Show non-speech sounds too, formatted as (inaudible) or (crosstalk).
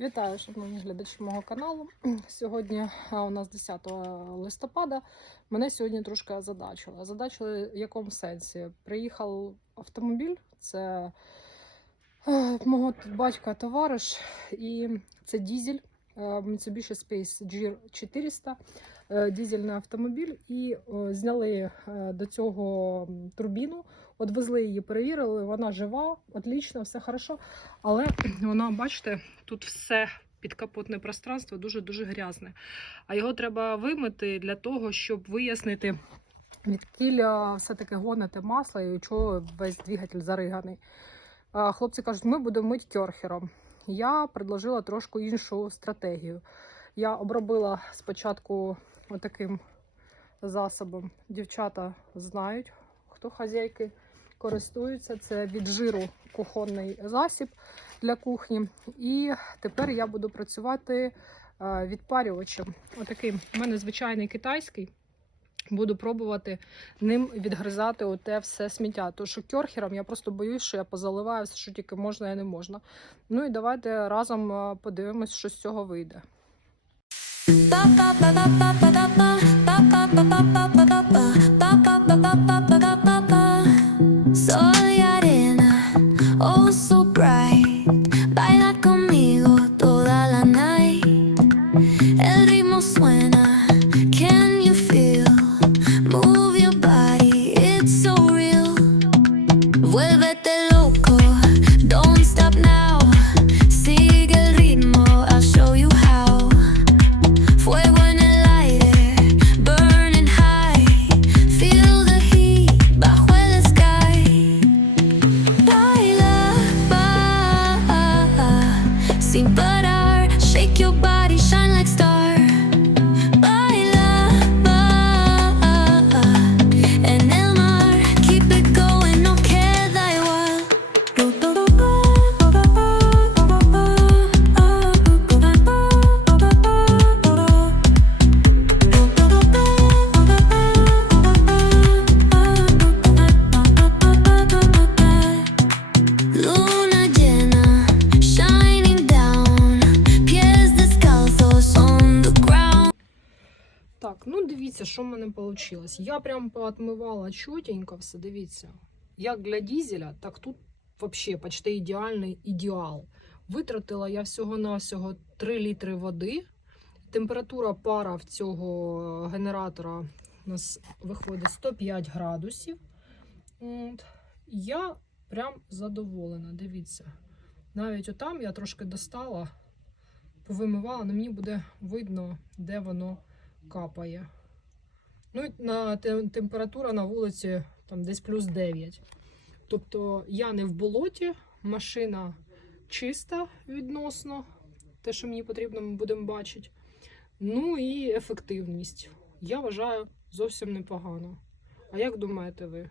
Вітаю, шановні глядачі мого каналу. (clears throat) Сьогодні у нас 10 листопада. Мене сьогодні трошки озадачило. Озадачили в якому сенсі? Приїхав автомобіль, це мого батька товариш, і це дізель Mitsubishi Space GR400, е, дізельний автомобіль, і зняли е, до цього турбіну. Одвезли її, перевірили, вона жива, отлично, все хорошо. Але (clears throat) вона, бачите, тут все підкапотне пространство дуже-дуже грязне. А його треба вимити для того, щоб вияснити, відкіль все-таки гоните масло і чого весь двигатель зариганий. Хлопці кажуть, ми будемо мити кьорхером. Я предложила трошки іншу стратегію. Я обробила спочатку отаким засобом. Дівчата знають, хто хазяйки користуються. Це від жиру кухонний засіб для кухні. І тепер я буду працювати е, відпарювачем. Отаким. У мене звичайний китайський. Буду пробувати ним відгризати оте все сміття. Тому що кьорхером я просто боюсь, що я позаливаю все, що тільки можна і не можна. Ну і давайте разом е, подивимось, що з цього вийде. Soy sin дивіться, що в мене вийшло. Я прям поотмивала чотенько все, дивіться. Як для дізеля, так тут взагалі почти ідеальний ідеал. Витратила я всього-навсього 3 літри води. Температура пара в цього генератора у нас виходить 105 градусів. От. Я прям задоволена, дивіться. Навіть отам я трошки достала, повимивала, але мені буде видно, де воно капає. Ну, на температура на вулиці там десь плюс 9. Тобто я не в болоті, машина чиста відносно, те, що мені потрібно, ми будемо бачити. Ну і ефективність. Я вважаю зовсім непогано. А як думаєте ви?